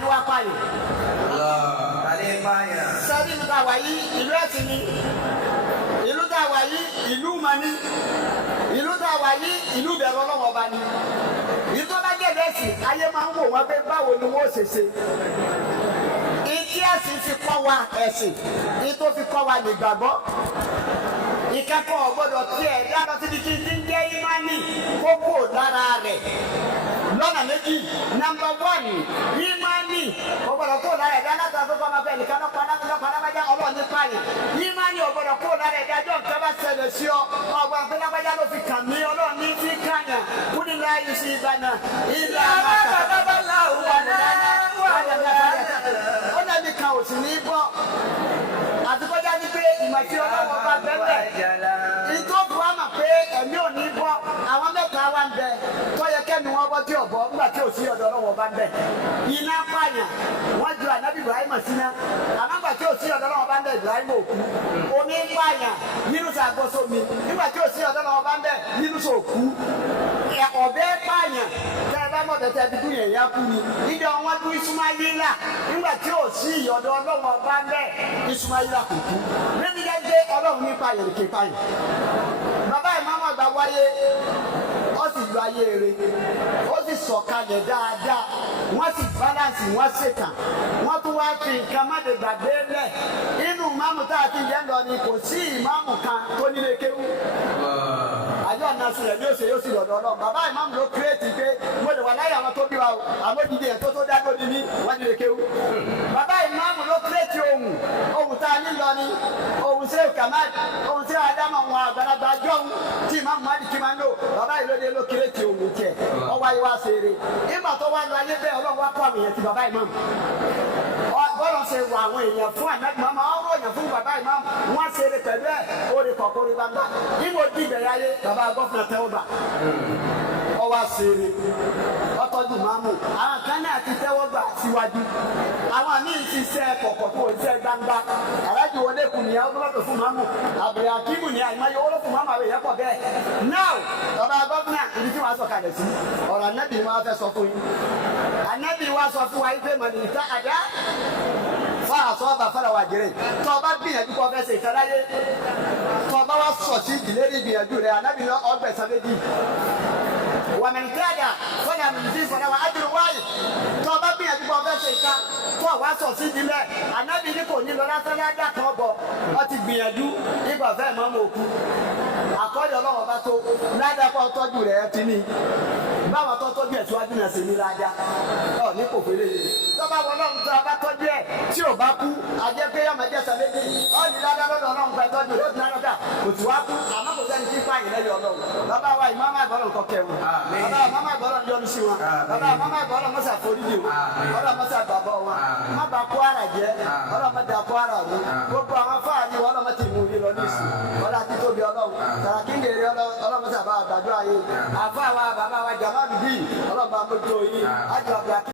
ni wá pààyàn. Alẹ́ pààyàn. Sẹ́ni ìlú tá a wà yìí ìlú ẹ̀sìn ni. Ìlú tá a wà yìí ìlú mọ̀ ni. Ìlú tá a wà yìí ìlú bẹ̀rù Ọlọ́run ọba ni. Ìlú tó bá jẹ́ bẹ́ẹ̀sì ayé máa ń wò wọ́n pé báwo ni wọ́n ṣe ṣe. Ìtí ẹ̀sìn fi kọ́ wa ẹ̀sìn, ìtó fi kọ́ wa lè gbàgbọ́. Ìkẹ́kọ̀ọ́ gbọ́dọ̀ tiẹ̀ dáná síbi tí ń jẹ́ ìmánì kókó lára rẹ̀. Lọ́nà méjì, nọ́mbà 1, ìmánì ọgbọ́dọ̀ kó lára ẹ̀dá látà tó kọ́ máa bẹ̀ nìkan lọ́pàá ọlọ́ọ̀ nípa rẹ̀. Ìmánì ọgbọ́dọ̀ kó lára ẹ̀dá jọ nǹkan bá ṣẹlẹ̀ sí ọ. Ọgbọ́n pé lágbájá ló fi kàn mí ọlọ́ọ̀ ní fi kàyàn. Kúni láyé sí ìbànú. Ilé ọlọ́ọ̀ni kan ò sì ní bọ́. Àtikọ́já ní pé ìmọ̀ tí ọlọ́wọ́ bá bẹ́ẹ̀ ìtòkù wa mà pé ẹ̀mí ò ní bọ́ àwọn mẹ́ta wa ń bẹ tó yẹ kẹ́mi wọn bọ́ tí ò bọ́ nígbà tí ò sí ọ̀dọ̀ ọlọ́wọ́ bá ń bẹ. Iná pààyàn wọ́n ju ànábì Ibrahim síná àmọ́ nígbà tí ò sí ọ̀dọ̀ ọlọ́wọ́ bá ń bẹ Ibrahim òkú. Omi pààyàn nínú sàgbọ́sọ mi nígbà tí ò sí ọ̀dọ̀ ọlọ́wọ́ bá ń bẹ nínú sòkú. Ọ̀bẹ pààyàn tẹ́ ẹ bá mọ̀ tẹ́tẹ́ bí kú yẹn yá kú ni. Ìdí ọ̀wọ́n dún Ismaila nígbà tí ò sí ọ̀dọ̀ ọlọ́wọ́ bá ń bẹ Ismaila kò kú. Níbi jẹ́ Ọlọ́run nípa yẹn kì í pààyàn. Bàbá ìmáàmù àgbà wáyé ó sì lu ayé rẹ̀ ó sì sọ̀kalẹ̀ dáadáa wọ́n sì balance wọ́n ṣètàn wọ́n tún wá fi nǹkan má lè gbàgbé lẹ̀ inú ìmáàmù tá a ti yẹn lọ ni kò sí ìmáàmù kan tó nílé kéwú. Àjọ ànásù rẹ̀ yóò ṣe yóò sì lọ́dọ̀ Ọlọ́run. Bàbá ìmáàmù ló kírètì pé mo lè wà láyé àwọn tó bí wa o àmójúdé ẹ̀ tó dá lórí ní wọ́n nílé kéwú. Bàbá ìmáàmù ló kírètì ohun tá a ní lọ ni ohun ṣe kàmáàdì ohun ṣe àdámọ̀ wọn àgbàlagbà jọ̀hún tí ìmáàmù má di kí máa ń lò bàbá ìlóde ló kírètì ohun tiẹ̀ ọwọ́ ayé wa ṣe eré ìgbà tó wá lọ ayé bẹ́ẹ̀ Ọlọ́run wá kó àwọn èèyàn ti bàbá ìmáàmù bọ́lá ṣe wọ àwọn èèyàn fún ànágbàmọ́ ọ̀rọ̀ èèyàn fún bàbá ìmáàmù wọ́n ṣe eré pẹ̀lú ẹ̀ orí kọ̀ọ̀kan orí gbangba ìwọ di ìbẹ̀rẹ̀ ayé bàbá gọ́fìnà tẹ́wọ́ bà ọwọ́ ṣe eré ọtọ́jú máàmù àwọn kan náà ti tẹ́wọ́ gbà síwájú àwọn míì ti ṣe kọ̀ọ̀kan fún òṣìṣẹ́ gbangba alájú wọlé kù ní àwọn ọlọ́tọ̀ fún máàmù àbẹ̀rẹ̀ akíkù ní àyìnbá yọ wọlé fún máàmù àwọn èèyàn pọ̀ bẹ́ẹ̀ náà bàbá gọ́fìnà ibi tí wọ́n á sọ kalẹ̀ sí ọ̀rọ̀ anábì wọn fẹ́ sọ fún yín anábì wọn sọ fún wa yìí pé mọ̀lẹ́ ìta àdá fún àsọ́ọ̀bà fọlọ́ wà jẹ́rẹ̀ tó o bá gbìyànjú kó o fẹ́ ṣe ìtàláyé tó o bá wá sọ̀ sí ìdílé ní ìgbìyànjú rẹ̀ anábì lọ ọgbẹ̀sán méjì ومن كاد فلا من فلا واجر واحد tó bá gbìyànjú bọ́ fẹ́ ṣe ìka tó wá sọ sí ìdílé ànábì ní kò ní lọ lásán ládà kan bọ̀ ọ ti gbìyànjú nígbà fẹ́ mọ́ mọ́ òkú àkọ́lé Ọlọ́run bá tó ládà kọ́ tọ́jú rẹ̀ ti ní báwọn tó tọ́jú ẹ̀ síwájú náà ṣe ní ládà ọ ní kò fẹ́lẹ́ yìí tó bá wọ Ọlọ́run tó bá tọ́jú ẹ̀ tí ò bá kú ajẹ́ pé yọmọ ẹjẹ́ sọ lébi ọ ní ládà lọ́dọ̀ Ọlọ́run pẹ́ tọ́jú rẹ̀ ó ti ládà kò tí wá kú àmọ́ kò sẹ́ni tí fáyìn lẹ́yìn Ọlọ́run bàbá wa ìmáàmù àgbọ̀rọ̀ nǹkan kẹwọn bàbá mama gbọ́dọ̀ yọnu sí wọn bàbá mama gbọ́dọ̀ mọ́sà foríjì wọn gbọ́dọ̀ mọ́sà gbàgbọ́ wọn má bà kó ara jẹ́ gbọ́dọ̀ má dà kó ara wọn gbogbo àwọn fáàlì wọn ọlọ́mọ ti mú yín lọ ní ìsìn gbọ́dọ̀ àti tóbi Ọlọ́run Sàràkí ń dèrè ọlọ́mọ sábà gbàdúrà yín àfa wa bàbá wa jàmbá bìbí ọlọ́mọ àmójú yín ájọ àbúrà.